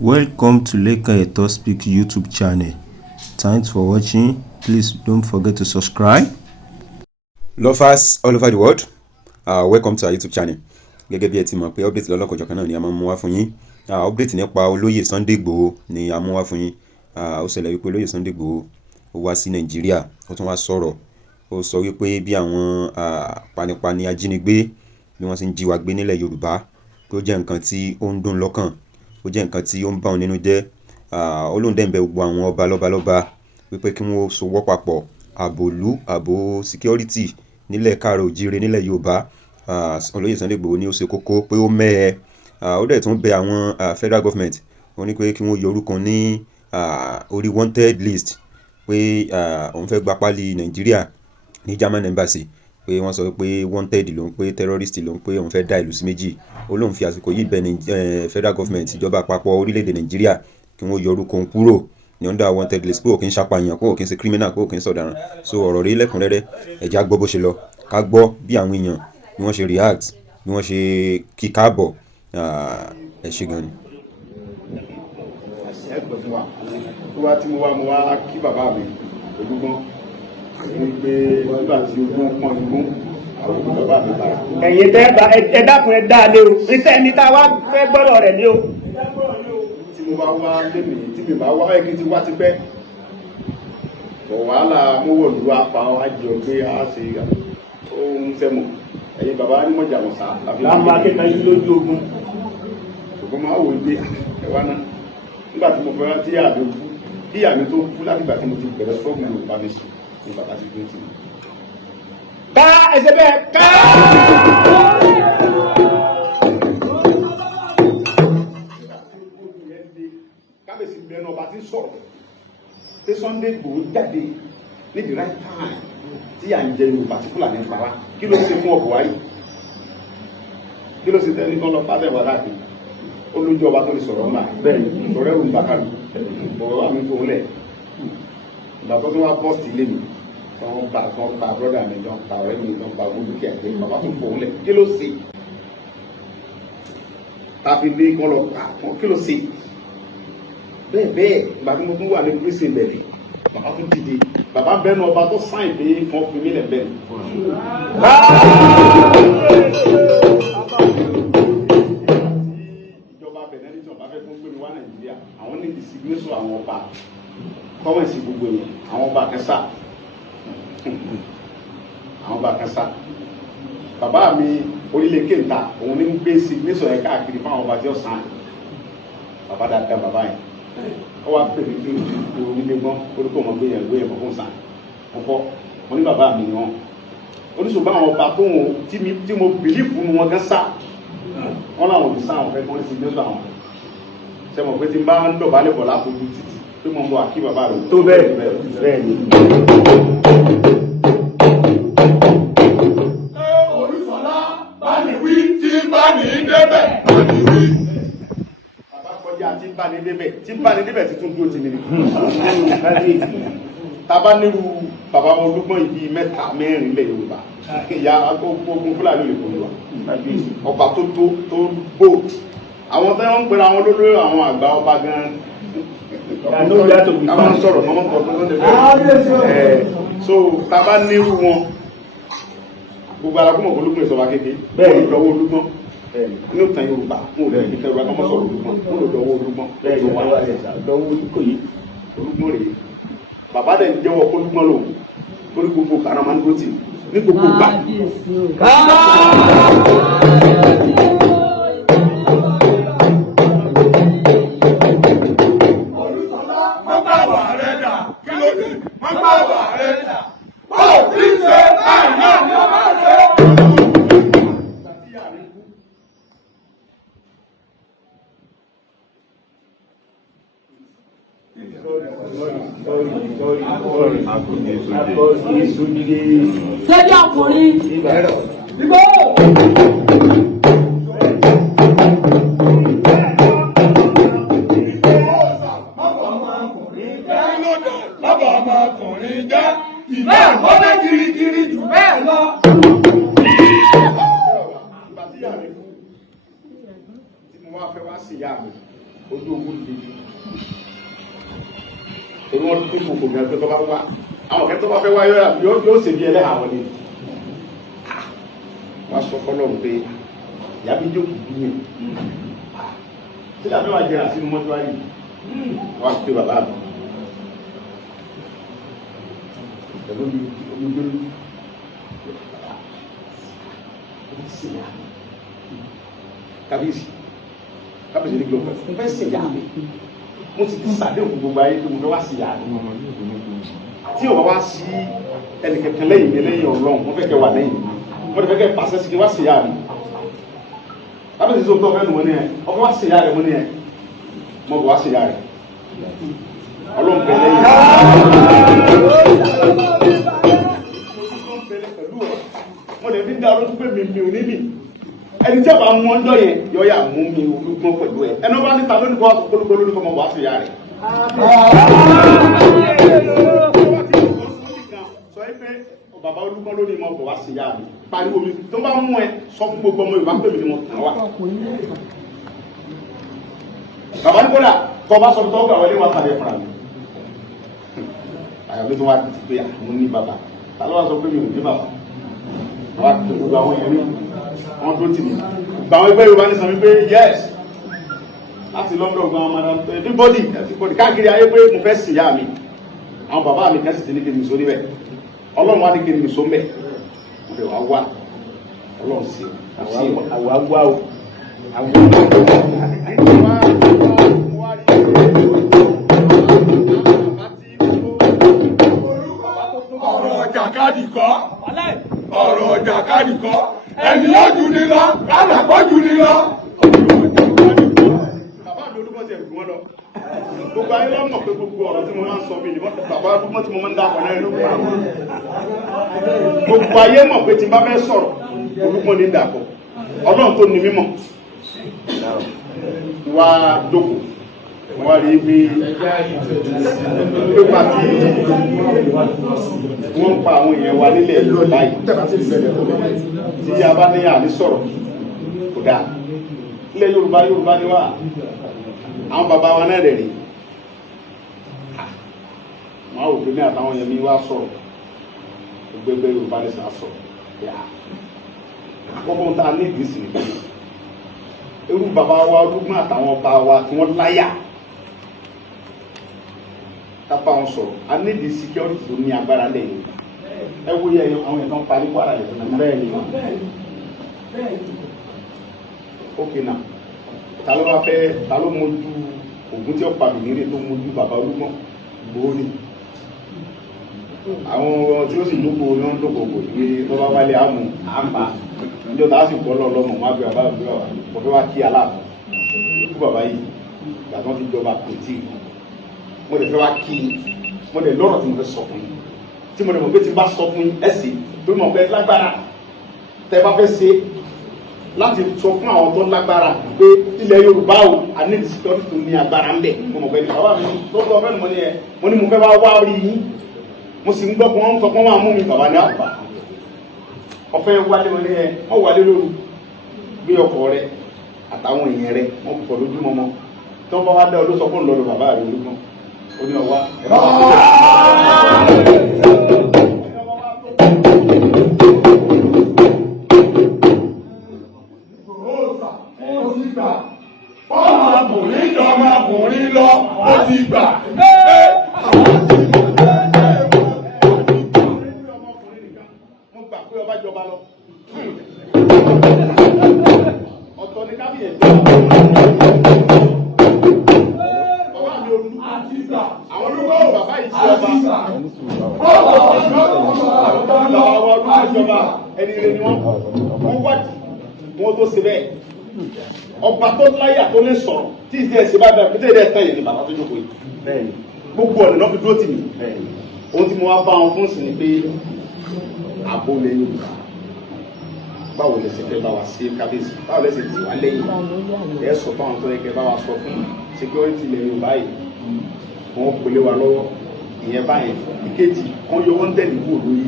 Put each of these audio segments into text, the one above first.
Welcome to Leka Eto Speak YouTube channel. Thanks for watching. Please don't forget to subscribe. Lovers all over the world, welcome to our YouTube channel. Gẹ́gẹ́ bí ẹ ti mọ̀ pé update lọ́lọ́kọ̀jọ̀kan náà ni a máa mú wá fún yín. Update nípa olóyè Sunday Igboho ni a mú wá fún yín. Ó ṣẹlẹ̀ wípé olóyè Sunday Igboho ó wá sí Nàìjíríà, ó tún wá sọ̀rọ̀. Ó sọ wípé bí àwọn panipani ajínigbé bí wọ́n ṣe ń jí wa gbé nílẹ̀ Yorùbá, pé ó jẹ́ nǹkan tí ó ń dùn lọ́kàn, ó jẹ́ nǹkan tí ó ń bà òun nínú jẹ́. Ó lóun dẹ̀ ń bẹ gbogbo àwọn ọba lọ́balọ́ba wípé kí wọ́n sowọ́ papọ̀, ààbò security nílẹ̀ káàrọ̀ òjíire nílẹ̀ Yorùbá. Olóyè Sunday Igboho ní ó ṣe kókó pé ó mẹ́ẹ̀. Ó dẹ̀ tún bẹ àwọn federal government, ó ní pé kí wọ́n yọ orúkọ ní orí wanted list, pé òun fẹ́ gba pálí Nàìjíríà ní German embassy, pé wọ́n sọ pé wanted lòun, pé terrorist lòun, pé òun fẹ́ dá ìlú sí méjì. Ó lóun fi àsìkò yìí bẹ federal government, ìjọba àpapọ̀ orílẹ̀-èdè Nàìjíríà, kí wọ́n yọ orúkọ òun kúrò ní under wanted list, pé òkè ń ṣàpàyàn, pé òkè ń ṣe criminal, pé òkè ń sọ̀daràn. So ọ̀rọ̀ rí lẹ́kùnrẹ́rẹ́, ẹ jẹ́ á gbọ́ bó ṣe lọ, ká gbọ́ bí àwọn èèyàn bí wọ́n ṣe react, bí wọ́n ṣe kí káàbọ̀. Ẹ ṣé gan ni. Tó wá tí mo wá kí bàbá mi Ògúngbọ́n ní pé nígbà tí ogún pọ́n igún àwọn òbí bàbá mi bára. Ẹ̀yin ẹ dákun ẹ dá lé o, iṣẹ́ ẹni tá a wá fẹ́ gbọ́dọ̀ rẹ̀ ní o. Tí mo bá wá lénìí, tí mi bá wá ẹ̀kí ti wá ti pẹ́, bọ̀ wàhálà mówòlú apá àjọ pé a ṣe ohun sẹ́mọ̀. Ẹ̀yin bàbá ní mọ̀jà mọ̀sá. Láàmú akẹ́kọ̀ọ́ lójú ogun. Ṣùgbọ́n máa wò ó pé ẹ̀wá náà nígbà tí mo fẹ́ rántí àdó kú, kí àmì tó kú láti ìgbà tí mo ti bẹ̀rẹ̀ sọ́ọ̀mù Yorùbá mi sùn ní bàbá ti dé tì mí. Ká ẹsẹ̀ bẹ́ẹ̀ ká. Kábíyèsí bẹnu ọba tí sọ̀rọ̀ pé Sunday Igboho jáde ní the right time tí à ń jẹ Yorùbá tí Fúlàní ń para. Kí ló ṣe fún ọkọ̀ wáyé? Kí ló ṣe tẹ́lẹ̀ kan lọ fásẹ̀ wà láti? Ó lójú ọba tó lè sọ̀rọ̀ ńlá. Bẹ́ẹ̀ni, sọ̀rọ̀ ẹ̀rù ń bà kálù. Ọ̀rọ̀ wà mí tó ń lẹ̀. Ìgbà tó tún wá bọ́ọ̀sì lé mi. Wọ́n pa brọ́dà mi, wọ́n pa ọ̀rẹ́ mi, wọ́n pa gbogbo kí àgbẹ̀. Bàbá tó fò ń lẹ̀. Kí ló ṣe? Tàbí bí kọ́ lọ pa kí ló ṣe? Bẹ́ẹ̀ ìgbà tí mo tún wà ní prison bẹ̀rẹ̀, bàbá tún dìde. Bàbá bẹ́nu ọba tó sáìn pé fọ́n fi mí lẹ̀ bẹ́ẹ̀. Àwọn ní ìsìgbésọ àwọn ọba kọ́mẹ̀sì gbogbo yẹn, àwọn ọba kẹsà, àwọn ọba kẹsà. Bàbá mi orílẹ̀ kéńtà, òun ní ń gbé ìsìgbésọ yẹn káàkiri fún àwọn ọba tí ó sàn. Bàbá dáadáa bàbá yẹn, ó wá pè mí pé onílé gbọ́n, orúkọ ọmọ gbé yẹn gbé yẹn fún sàn. Ọkọ, mo ní bàbá mi ni wọn. Oníṣòwò àwọn ọba tó wọn tí mo bìlífù wọn gan sá, wọn làwọn ò ní sáwọn fẹ́ kí wọ́n ìsìgbésọ àwọn. Sẹ́mọ̀ pé tí n bá ń dọ̀bálẹ̀ bọ̀ láfojú títì pé mo ń bọ̀ àkí bàbá rẹ̀ Tó bẹ́ẹ̀ ni. Olúṣọlá bá ní wí tí bá ní débẹ̀. Bàbá kọjá tí bá ní débẹ̀ tí tún dúró ti mi ni. Tàbá nírú bàbá Olúgbọ́n ibi mẹ́ta mẹ́rin lẹ̀ Yorùbá. Ìyá ogun Fúlàní lè kò lọ. Ọba tó bò. Àwọn tẹ́ wọ́n ń pèrè àwọn olólórí àwọn àgbà ọba gan-an. Àwọn sọ̀rọ̀ mọ́mọ́ pọ̀ tó lọ́dẹ̀ bẹ́ẹ̀. So tàbá nírú wọn, gbogbo alákùnmọ̀ Olúgbọ́n ìsọba kéde, bẹ́ẹ̀ ìdọ̀wọ́ Olúgbọ́n. Ní òtàn Yorùbá, wọn ò lè fi kẹrù akọ́mọ́ sọ̀rọ̀ Olúgbọ́n, wọn ò dọ̀wọ́ Olúgbọ́n. Olúgbọ́n rèé. Bàbá dẹ̀ ń jẹ́wọ́ Olúgbọ́n lòun, lórí gbogbo kàrà máa ń gbó tì ní gbogbo gbà. Sẹ́jà ọkùnrin. Ibo. Bàbá ọmọkùnrin jẹ́ ìbá àkọ́bẹ́ kirikiri jù bẹ́ẹ̀ lọ. Tí mo wá fẹ́ wá sí ìyá mi, ojú owó lè torí wọ́n tún kò kò gẹ̀ẹ́ tó bá wá àwọn kẹ́ tó bá fẹ́ wá yóò ṣe bí ẹlẹ́hà wọn ni wọ́n sọ fọ́lọ́run pé ìyá bí jókòó bí mi tí làbẹ́ wà jẹ́ra sínú mọ́túwárì wọ́n á pè bàbá mi pẹ̀lú omi gbé kábíyèsí ní gbogbo mo fẹ́ sí ìyá mi mo ti ti sàdéhùn gbogbo ayé tó mo fẹ́ wá sí ìyá mi tí o wá sí ẹnìkẹ̀kẹ́ lẹ́yìn mi lẹ́yìn ọlọ́run mo fẹ́ kẹ́ wà lẹ́yìn mo fẹ́ kẹ́ pàṣẹ sí kí wá sí ìyá mi kábíyèsí tó tọ́ fẹ́ nu mo ní ẹ ọkọ wá sí ìyá rẹ mo ní ẹ mo bọ̀ wá sí ìyá rẹ ọlọ́run bẹ̀ lẹ́yìn mo lè fi dá ọlọ́run pé mi ò ní mi ẹni tí a bá mú ọjọ́ yẹn yọ ya mú mi olúgbọ́n pẹ̀lú ẹ ẹni bá níta lónìí kó wá sọ kólókó lónìí kó mọ wàá fi ya rẹ. sọ é pé bàbá olúgbọ́n lónìí mọ bọ̀ wá sí ya mi pariwo mi tó bá mú ẹ sọ fún gbogbo ọmọ Yorùbá pé mi ni mo tàn wá. bàbá ní kódà tó bá sọ fún tọ́gbà wọlé wá tàbí ẹ̀fọ́ra mi. àyàwó tó wá ti pé àwọn ní bàbá ta ló wá sọ pé mi ò ní bàbá wá tó gbogbo àwọn yẹn ní wọ́n tó tì mí gbàwọn ẹgbẹ́ Yorùbá ní sọ wípé yes láti London gan madam everybody káàkiri ayé pé mo fẹ́ sí ìyá mi àwọn bàbá mi kẹ́sì ti ní kí n nìṣó níbẹ̀ Ọlọ́run wá ní kí n nìṣó mẹ́ mo fẹ́ wá wá Ọlọ́run sí àwa wá o ọ̀rọ̀ jàkadì kọ́ ọ̀rọ̀ jàkadì kọ́ ẹni yóò jù ní lọ lálàkọ́ jù ní lọ. bàbá mi olúkọ ti ẹ̀dùn wọn lọ gbogbo ayé lọ mọ̀ pé gbogbo ọ̀rọ̀ tí mo máa ń sọ bí nìbọn bàbá olúkọ tí mo máa ń dákọ̀ náà ló kọ́ gbogbo ayé mọ̀ pé tí bá fẹ́ sọ̀rọ̀ olúkọ ní dàpọ̀ Ọlọ́run tó ní mímọ̀ wá dókò wọ́n rí bí pípa tí wọ́n ń pa àwọn èèyàn wa nílẹ̀ lọ láì tí a bá ní àní sọ̀rọ̀ kò dáa ilẹ̀ Yorùbá ni wá àwọn bàbá wa náà rẹ̀ rí wọ́n á wò pé ní àtàwọn yẹn mi wá sọ̀rọ̀ gbẹgbẹ Yorùbá ní sàn sọ̀rọ̀ àkọ́kọ́ tá a ní ìgbésí nìkan irú bàbá wa Olúgbọ́n àtàwọn ọba wa tí wọ́n láyà kápá wọn sọ̀rọ̀ a ní di security tó ní agbára lẹ́yìn ẹ wo yẹ àwọn ẹ̀kan parí Kwara lẹ̀ fún mi bẹ́ẹ̀ ni ok na ta ló wá fẹ́ ta ló mójú Ògún tí ó pa bìnrin rẹ̀ tó mójú bàbá Olúgbọ́n Ìgbòho ni àwọn tí ó sì lóko ní wọn lóko kò ní tó bá wálé àmú àmà níjọ́ tá a sì gbọ́ lọ́mọ wọn á gbé bàbá òbí wa kò fẹ́ wá kí aláàbò ikú bàbá yìí gbàtàn ti jọba pèntì mo lè fẹ́ wá kí mo lè lọ́rọ̀ tí mo fẹ́ sọ fún yín tí mo lè mọ̀ pé tí n bá sọ fún yín ẹ sì pé mo fẹ́ lágbára tẹ́ bá fẹ́ ṣe láti sọ fún àwọn tó lágbára pé ilẹ̀ Yorùbá o a ní ìsìkọ́rí tó ní agbára ń bẹ̀ mo mọ̀ pé ní bàbá mi lọ́dọ̀ ọ̀fẹ́ ni mo ní mo fẹ́ wá rí yín mo sì ń gbọ́ pé wọ́n sọ pé wọ́n máa mú mi bàbá ní àgbà ọ̀fẹ́ wálé wọn ní ẹ wọ́n wálé lóru gbé ọkọ̀ rẹ àtàwọn èèyàn rẹ wọ́n kọ̀ lójúmọmọ tí wọ́n bá wá dá ọdún sọ pé ń lọ́dọ̀ bàbá rẹ Olúgbọ́n ó ní ọwá ọmọkùnrin jọ ọmọkùnrin lọ ó ti gbà. Jọba lọ ọ̀tọ̀ ní kábíyèsí bàbá mi olú àwọn olùkọ́ bàbá ìjọba àwọn ìjọba ẹni rẹ ni wọ́n wádìí wọ́n tó ṣe bẹ́ẹ̀ ọba tó láyà tó lè sọ̀rọ̀ tí ìdí ẹ̀sìn bá bẹ̀rẹ̀ pété ẹ̀dẹ́ tẹ̀yẹ̀ ní bàbá tó jókòó yìí gbogbo ọ̀nà náà fi dúró tì mí ohun tí mo wá bá wọn fún sí ni pé àbò lè Yorùbá báwo lẹsẹ fẹ́ bá wa ṣe kábíyèsí báwo lẹsẹ tì wá lẹ́yìn ẹ sọ fáwọn tó yẹ kẹ́ bá wa sọ fún security lè Yorùbá yìí wọn kò lé wa lọ́wọ́ ìyẹn báyìí ìkejì wọn yọ wọn tẹ̀lé kúrò lórí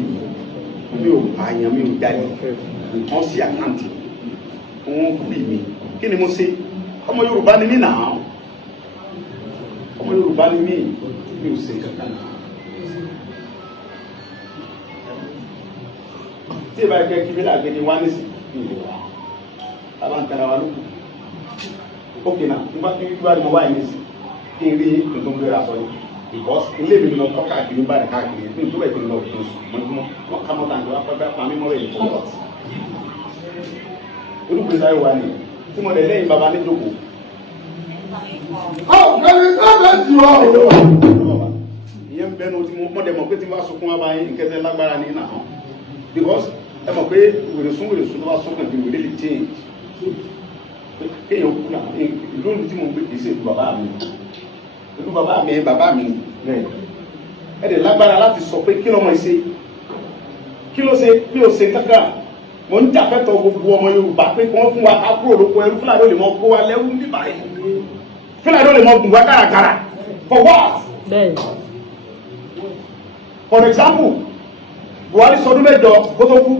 mi ò àyàn mi ò jáde wọn sì àkáǹtì wọn bì mí kí ni mo ṣe ọmọ Yorùbá ni mí nà án Yorùbá ni mí mi ò ṣe kankan tí ìbá ẹgbẹ́ kí mílà gbé ní wá ní sí ìlú wa tàbá ń tara wa lókù ókè náà nígbà tí wíwá ni mo wáyé ní sí kí n rí tuntun gbé ra sọ ní because ilé mi ni mo kọ́ káàkiri bá rẹ̀ káàkiri ní ìtura ìpínlẹ̀ òkè oṣù mọ́júmọ́ wọ́n ká mọ́ta nígbà pẹ́ pa mí mọ́ rẹ̀ ìfọ́ lọ́t olùkùnrin sáyé wa ni tí mo lè lẹ́yìn baba ní jókòó. Ìyẹn bẹ́nu tí mo dẹ̀ mọ̀ pé tí mo bá sunkún wá báyìí nkẹ́tẹ́ lágbára ní ìnà hàn because ẹ mọ̀ pé wèrèsún tó bá sọ́kàn tí wèrè lè change kéèyàn kú náà ìlú tí mo gbé kìí ṣe ìlú bàbá mi ìlú bàbá mi ẹ dẹ̀ lágbára láti sọ pé kí lọ́mọ ṣe kí ló ṣe bí o ṣe kankan mo ń jàfẹ́tọ̀ gbogbo ọmọ Yorùbá pé kí wọ́n fún wa ká kúrò lóko ẹrú Fúlàní ò lè mọ kó wa lẹ́rú níbà yìí Fúlàní ò lè mọ gùn wá kàràkàrà for what? For example Buhari sọdún mẹ́jọ kó tó kú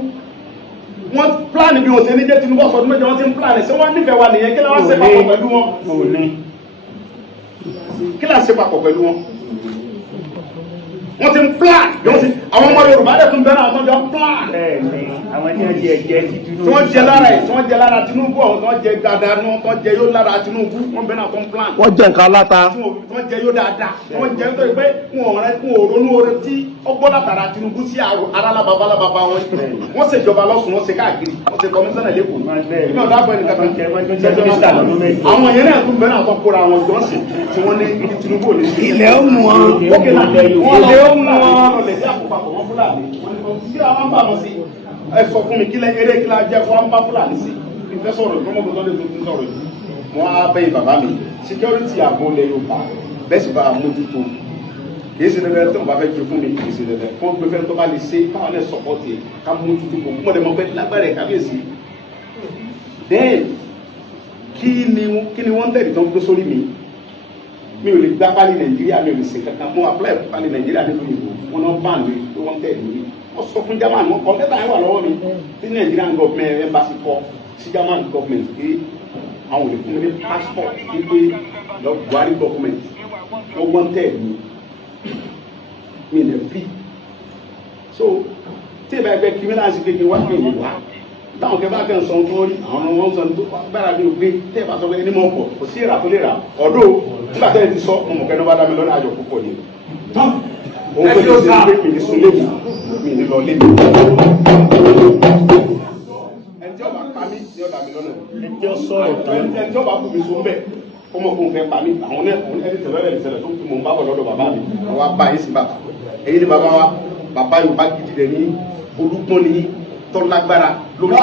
wọ́n pláàni bí wọ́n ṣe ní jẹ́ Tinubu sọdún mẹ́jọ wọ́n ti ń pláàni ṣé wọ́n nífẹ̀ẹ́ wa nìyẹn kí la wá ṣe papọ̀ pẹ̀lú wọn kí la ṣe papọ̀ pẹ̀lú wọn wọ́n ti ń plan bí wọ́n ti àwọn ọmọ Yorùbá dẹ̀ tún bẹ́ẹ̀ náà wọ́n jọ ń plan. àwọn tí wọ́n jẹ ti Tinubu. tí wọ́n jẹ lára ẹ̀ tí wọ́n jẹ lára Tinubu àwọn tí wọ́n jẹ dáadáa ní wọ́n jẹ yóò lára Tinubu wọ́n bẹ́ẹ̀ náà tó ń plan. wọ́n jẹ nǹkan aláta. wọ́n jẹ yóò dáadáa wọ́n jẹ nítorí pé wọn ò ronú oore tí ọgbọ́n látara Tinubu sí arálábàbá wọn. wọ́n ṣèjọba lọ́sùn wọ́n ṣe káàkiri wọ́n ṣe kọmíṣánná lẹ́kọ̀ọ́. ìmọ̀ ọ̀dàgbọ́ ẹni kankan àwọn yẹn náà tún bẹ́ẹ̀ náà tó kóra wọn jọ sí tí wọ́n ní Tinubu ò ní sí. ilẹ̀ ó mú wọn. wọ́n lè sí àpòpapọ̀ wọn Fúlàní kí la máa ń bá wọn sí ẹ sọ fún mi kí lẹ eré kí la jẹ fún wọn bá Fúlàní sí ìfẹ́ sọ̀rọ̀ ìfọmọgbọn tó lè tó tún sọ̀rọ̀ yìí wọn á bẹyìn bàbá mi security ààbò lẹ Yorùbá bẹ́ẹ̀ sì bá a mójútó kìí ṣe dandan tó ń bá fẹ́ gbé fún mi kìí ṣe dandan fún gbé fẹ́ tó bá lè ṣe káwọn lè sọpọ́tì ká mójútó kò mọ̀ dẹ̀ mọ̀ pé lágbára ẹ̀ kábíyèsí then kí ni wọ́n tẹ̀lé tó ń gbé sórí mi mi ò lè gbá pálí Nàìjíríà mi ò lè ṣe kankan mo apply pálí Nàìjíríà nínú ìbò wọn náà bá mi tó wọ́n tẹ̀lé mi wọ́n sọ fún German wọn kọ lẹ́tà yẹn wà lọ́wọ́ mi tí Nigerian government embassy kọ sí German government pé àwọn ò lè fún mi ní passport pé lọ Buhari government wọ́n tẹ̀lé mi lè fi so tí ìbá ẹgbẹ́ criminal sí kékeré wá pé ìwé wá táwọn kẹfà kẹ́ ń sọ tó rí àwọn ọmọ wọn sọ tó gbára bí o gbé tẹ́ ẹ bá sọ pé ẹni mọ̀ ọ̀pọ̀ kò sí ìrà tó lè rà ọ̀dọ́ nígbà tẹ́ ẹ ti sọ ọmọ kẹ́ni bá dá mi lọ́nà àjọ púpọ̀ ni òun tó ti ṣe pé mi ní sun léwu mi ní lọ léwu ẹni tí ọba pa mí ní ọ̀dà mi lọ́nà ẹjọ́ sọ̀rọ̀ tán. ẹni tí ọba kù mí sun bẹ́ẹ̀ ọmọkùnrin fẹ́ pa mí àwọn ẹni tẹ̀lé tó mò ń bá bọ̀ lọ́dọ̀ bàbá mi àwọn abá yín sí bàbá èyí ni bàbá wa bàbá Yorùbá gidi rẹ̀ ní olúgbọ́n ní tó lágbára lórí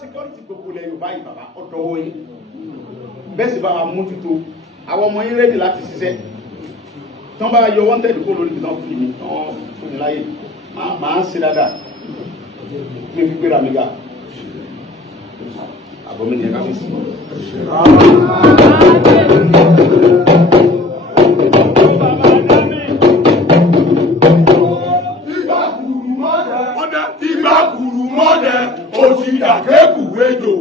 security gbogbo ilẹ̀ Yorùbá yìí bàbá ọ̀dọ̀ wọ̀ yìí bẹ́ẹ̀ sì bá wa mójútó àwọn ọmọ yín rẹ́dì láti ṣiṣẹ́ tí wọ́n bá yọ wọ́n tẹ̀lé kó lórí ìdán fún mi tán fún mi láyé máa ń ṣe dáadáa mi fi gbéra mi ga àbọ̀ mi nìyẹn ká fi sí. Ìgbà kùrù mọ́dẹ òsì dàkẹ́kù wéjò.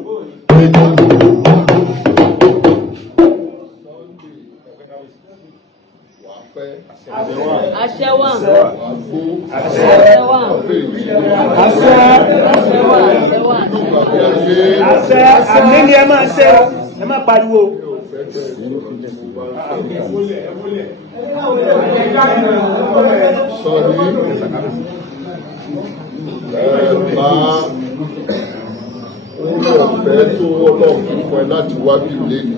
Àṣẹ wà. àṣẹ àmì ni ẹ máa ṣe ẹ má pariwo. orí ọ̀fẹ́ tó Ọlọ́run fún ẹ láti wá bí lẹ́nu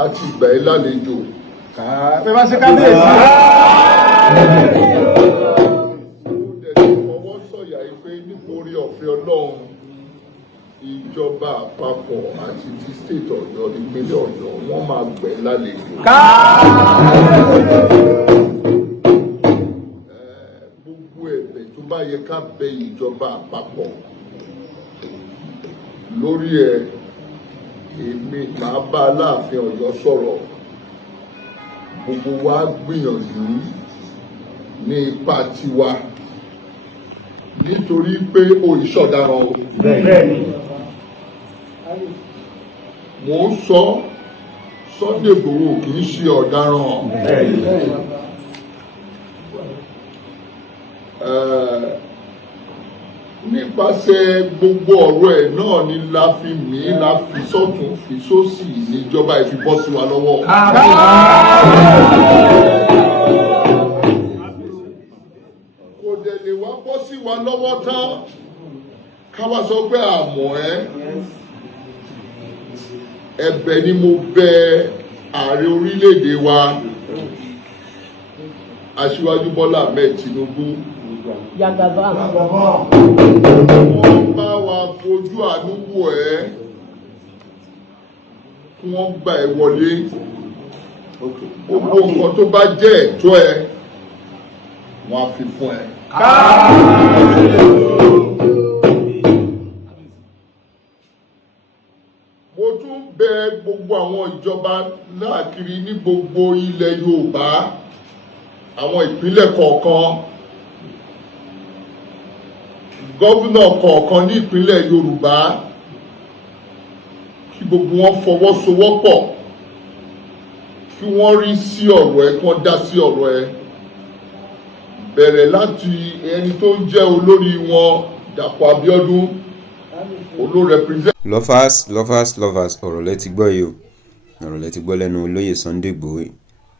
a ti gbà ẹ́ lálejò. Bẹ́ẹ̀ bá ṣe kábíyèsí. Ọwọ́ sọ̀yà yìí pé nítorí ọ̀fẹ́ Ọlọ́run ìjọba àpapọ̀ àti ti state Ọ̀yọ́ ìpínlẹ̀ Ọ̀yọ́ wọ́n máa gbà ẹ́ lálejò. Gbogbo ẹ̀bẹ̀ tó bá yẹ ká bẹ ìjọba àpapọ̀ lórí ẹ̀ èmi máa bá Aláàfin Ọ̀yọ́ sọ̀rọ̀ gbogbo wa gbìyànjú ní ipa tiwa nítorí pé ìṣọ̀daràn o. bẹ́ẹ̀ni. Mò ń sọ Sunday Igboho kì í ṣe ọ̀daràn. Nípasẹ̀ gbogbo ọ̀rọ̀ ẹ̀ náà ni la fi sọ́tún fi sósì níjọba ìfibọ́ sí wa lọ́wọ́. Kò dẹ̀ lè wá bọ́ sí wa lọ́wọ́ tán ká wá sọ pé àmọ́ ẹ̀bẹ̀ ni mo bẹ̀ ààrẹ orílẹ̀-èdè wa Aṣíwájú Bọ́lá Ahmed Tinubu. Wọ́n bá wa fojú àánú wò ẹ́ kí wọ́n gbà ẹ́ wọlé. Gbogbo nǹkan tó bá jẹ́ ẹ̀tọ́ ẹ wọ́n á fi fún ẹ. Mo tún bẹ̀ gbogbo àwọn ìjọba láàkiri ní gbogbo ilẹ̀ Yorùbá, àwọn ìpínlẹ̀ kọ̀ọ̀kan, gómìnà kọ̀ọ̀kan ní ìpínlẹ̀ Yorùbá, kí gbogbo wọn fọwọ́sowọ́pọ̀ kí wọ́n rí sí ọ̀rọ̀ ẹ, kí wọ́n dá sí ọ̀rọ̀ ẹ, bẹ̀rẹ̀ láti ẹni tó ń jẹ́ olórí wọn Dàpọ̀ Abíọ́dún olórepresent. Lovers ọ̀rọ̀ lẹ ti gbọ́ yìí o, ọ̀rọ̀ lẹ ti gbọ́ lẹ́nu olóyè Sunday Igboho.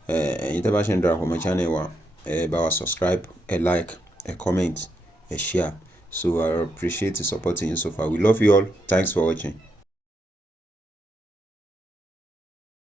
Ẹ̀yin tẹ́ bá ṣe ń darapọ̀ mọ́ channel wa, ẹ bá wa subscribe, ẹ like, ẹ comment, ẹ share. So I appreciate the supporting you so far. We love you all. Thanks for watching.